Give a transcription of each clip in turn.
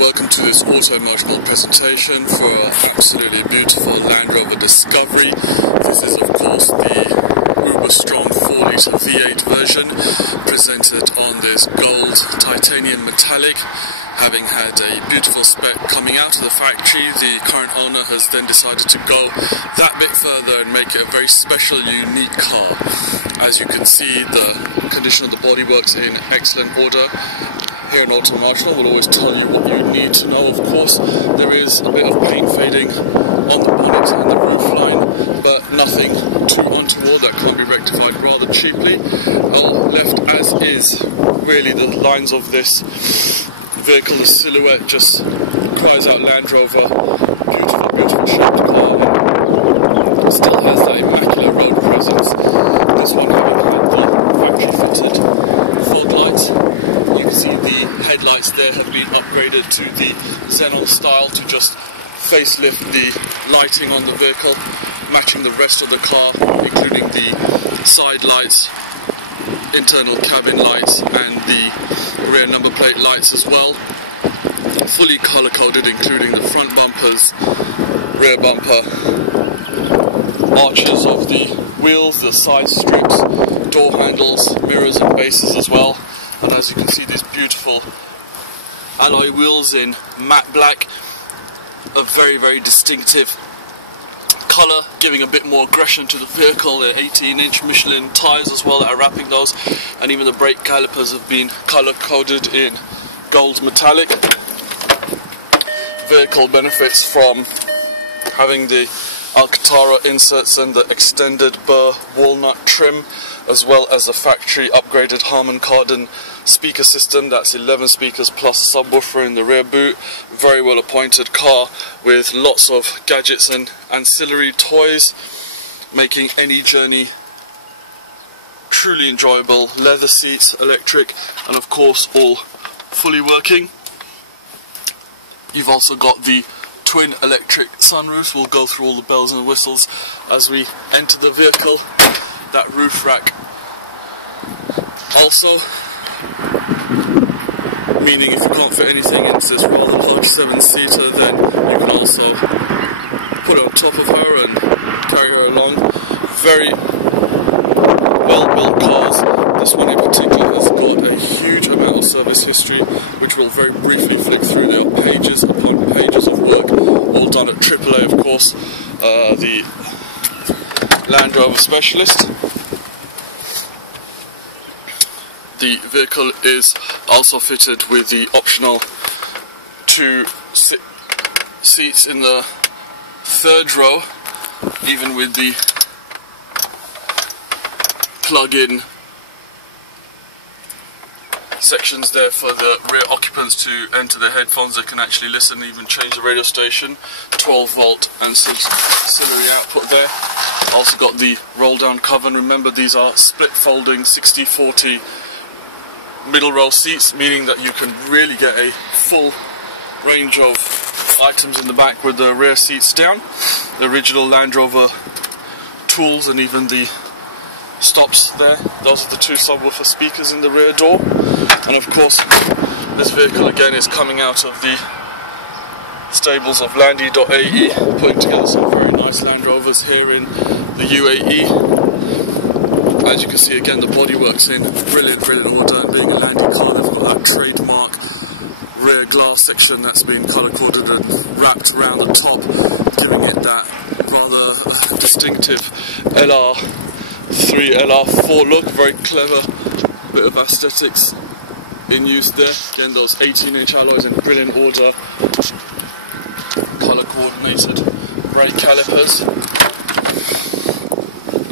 welcome to this Autoemotional presentation for our absolutely beautiful Land Rover Discovery. This is of course the uber strong 4-litre V8 version, presented on this gold titanium metallic. Having had a beautiful spec coming out of the factory, the current owner has then decided to go that bit further and make it a very special, unique car. As you can see, the condition of the bodywork's in excellent order. Here in Autoemotional, we'll always tell you what you need to know. Of course, there is a bit of paint fading on the bonnet and the roof line, but nothing too untoward that can't be rectified rather cheaply. All left as is. Really, the lines of this vehicle, the silhouette just cries out Land Rover. Beautiful, beautiful shaped car. It still has that immaculate road presence. This one having had the factory fitted fog lights. You can see the headlights there have been upgraded to the xenon style to just facelift the lighting on the vehicle, matching the rest of the car, including the side lights, internal cabin lights and the rear number plate lights as well. Fully colour coded, including the front bumpers, rear bumper, arches of the wheels, the side strips, door handles, mirrors and bases as well. And as you can see, these beautiful alloy wheels in matte black, a very, very distinctive colour, giving a bit more aggression to the vehicle. The 18-inch Michelin tyres as well that are wrapping those, and even the brake calipers have been colour coded in gold metallic. Vehicle benefits from having the Alcantara inserts and the extended burr walnut trim, as well as a factory upgraded Harman Kardon speaker system. That's 11 speakers plus subwoofer in the rear boot. Very well appointed car with lots of gadgets and ancillary toys, making any journey truly enjoyable. Leather seats, electric, and of course all fully working. You've also got the twin electric sunroofs. We'll go through all the bells and whistles as we enter the vehicle. That roof rack also, meaning if you can't fit anything into this rather large 7-seater, then you can also put it on top of her and carry her along. Very well built cars. This one in particular has got a huge amount of service history, which we'll very briefly flick through. There are pages upon pages of work, all done at AAA of course, the Land Rover specialist. The vehicle is also fitted with the optional 2 seats in the third row, even with the plug-in sections there for the rear occupants to enter their headphones. They can actually listen, even change the radio station. 12-volt ancillary output there. Also got the roll-down cover, and remember these are split-folding 60-40 middle row seats, meaning that you can really get a full range of items in the back with the rear seats down. The original Land Rover tools and even the stops there. Those are the 2 subwoofer speakers in the rear door. And of course, this vehicle again is coming out of the stables of Landy.ae, putting together some very nice Land Rovers here in the UAE. As you can see again, the bodywork's in brilliant, brilliant order. And being a Landy car, they've got that trademark rear glass section that's been colour-coded and wrapped around the top, giving it that rather distinctive LR3, LR4 look. Very clever bit of aesthetics in use there. Again, those 18-inch alloys in brilliant order, colour-coordinated brake calipers.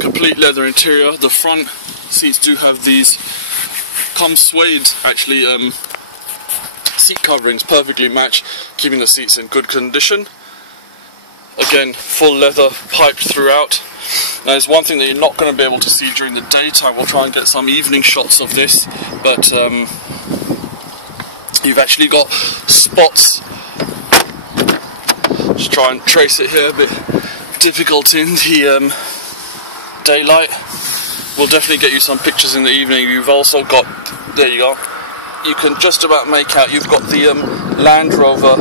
Complete leather interior. The front seats do have these suede actually seat coverings, perfectly matched, keeping the seats in good condition. Again, full leather piped throughout. Now there's one thing that you're not going to be able to see during the daytime. We'll try and get some evening shots of this, but you've actually got spots. Just try and trace it here, a bit difficult in the daylight. We'll definitely get you some pictures in the evening. You've also got, there you go, you can just about make out, you've got the Land Rover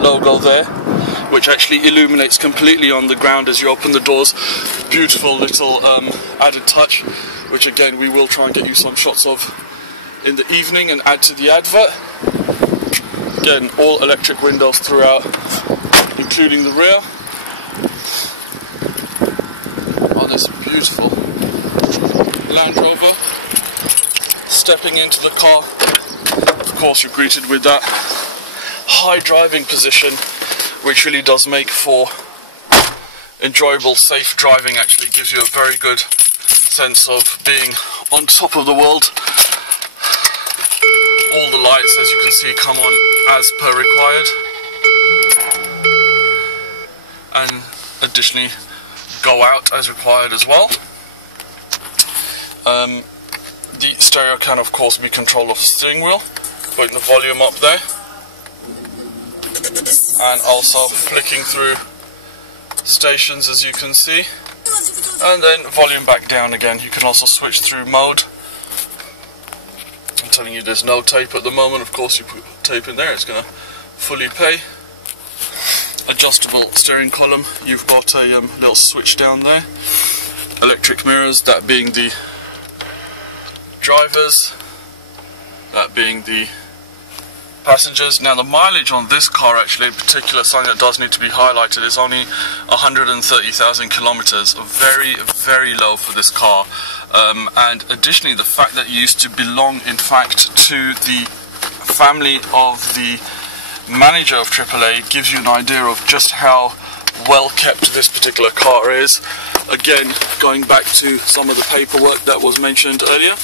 logo there, which actually illuminates completely on the ground as you open the doors. Beautiful little added touch, which again we will try and get you some shots of in the evening and add to the advert. Again, all electric windows throughout, including the rear. On this beautiful Land Rover, stepping into the car, of course you're greeted with that high driving position, which really does make for enjoyable, safe driving. Actually gives you a very good sense of being on top of the world. All the lights, as you can see, come on as per required, and additionally go out as required as well. The stereo can of course be controlled off the steering wheel, putting the volume up there, and also flicking through stations, as you can see, and then volume back down again. You can also switch through mode. I'm telling you, there's no tape at the moment. Of course you put tape in there, it's going to fully pay. Adjustable steering column, you've got a little switch down there. Electric mirrors, that being the drivers, that being the passengers. Now the mileage on this car, actually in particular, something that does need to be highlighted, is only 130,000 kilometers. Very, very low for this car. And additionally, the fact that it used to belong in fact to the family of the manager of AAA gives you an idea of just how well kept this particular car is. Again, going back to some of the paperwork that was mentioned earlier,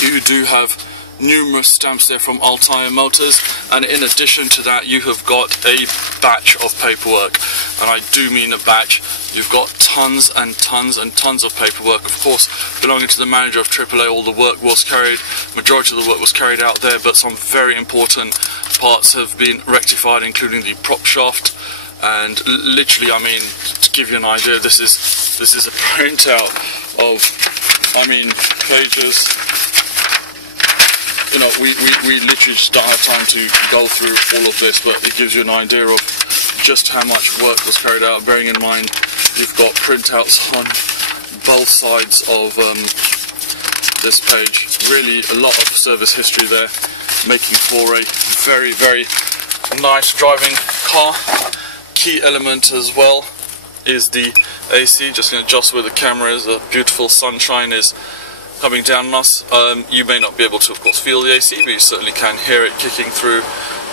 you do have numerous stamps there from Autoemotional, and in addition to that you have got a batch of paperwork, and I do mean a batch. You've got tons and tons and tons of paperwork, of course belonging to the manager of AAA. All the work was majority of the work was carried out there, but some very important parts have been rectified, including the prop shaft. And literally, I mean, to give you an idea, this is a printout of, I mean, pages. You know, we literally just don't have time to go through all of this, but it gives you an idea of just how much work was carried out, bearing in mind you've got printouts on both sides of this page. Really a lot of service history there, making for a very, very nice driving car. Key element as well is the AC. Just going to adjust where the camera is. The beautiful sunshine is coming down on us. You may not be able to, of course, feel the AC, but you certainly can hear it kicking through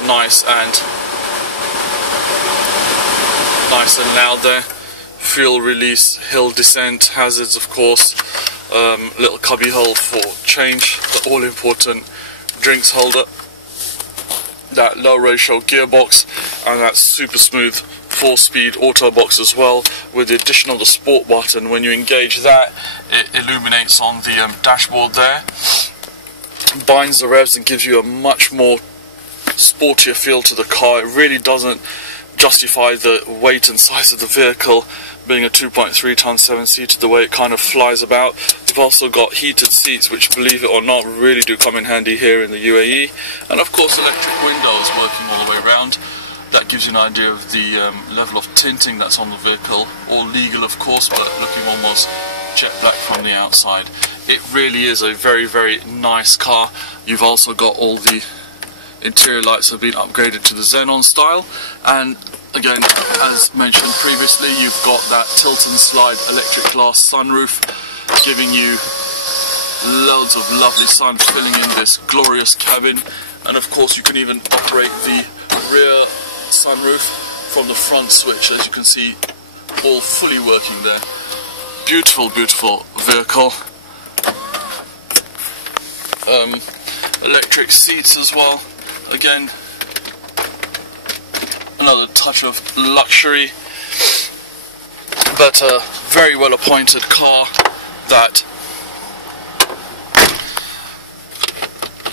nice and loud there. Fuel release, hill descent, hazards, of course. Little cubby hole for change, the all important drinks holder, that low ratio gearbox, and that super smooth 4-speed auto box as well, with the addition of the sport button. When you engage that, it illuminates on the dashboard there, binds the revs and gives you a much more sportier feel to the car. It really doesn't justify the weight and size of the vehicle, being a 2.3 ton 7-seater, the way it kind of flies about. You've also got heated seats, which, believe it or not, really do come in handy here in the UAE, and of course electric windows working all the way around. That gives you an idea of the level of tinting that's on the vehicle, all legal of course, but looking almost jet black from the outside. It really is a very, very nice car. You've also got all the interior lights have been upgraded to the xenon style, and again, as mentioned previously, you've got that tilt and slide electric glass sunroof, giving you loads of lovely sun filling in this glorious cabin. And of course you can even operate the rear sunroof from the front switch, as you can see, all fully working there. Beautiful, beautiful vehicle. Electric seats as well. Again, another touch of luxury, but a very well appointed car that,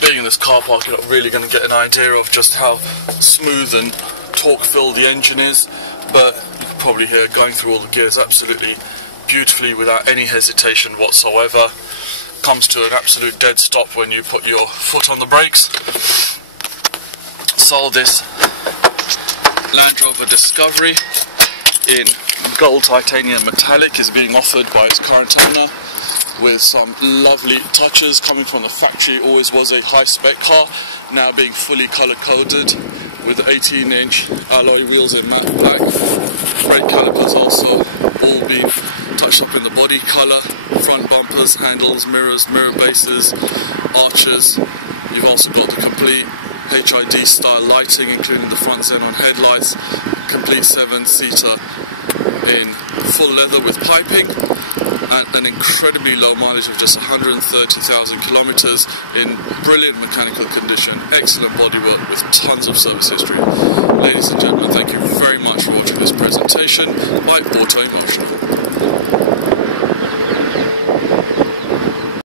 being in this car park, you're not really going to get an idea of just how smooth and torque-filled the engine is, but you can probably hear going through all the gears absolutely beautifully without any hesitation whatsoever. Comes to an absolute dead stop when you put your foot on the brakes. So this Land Rover Discovery in gold titanium metallic is being offered by its current owner, with some lovely touches coming from the factory. Always was a high spec car, now being fully color coded with 18-inch alloy wheels in matte black. Brake calipers also all being touched up in the body color. Front bumpers, handles, mirrors, mirror bases, arches. You've also got the complete HID style lighting, including the front xenon headlights, complete 7-seater in full leather with piping, and an incredibly low mileage of just 130,000 kilometers in brilliant mechanical condition, excellent bodywork with tons of service history. Ladies and gentlemen, thank you very much for watching this presentation by Autoemotional.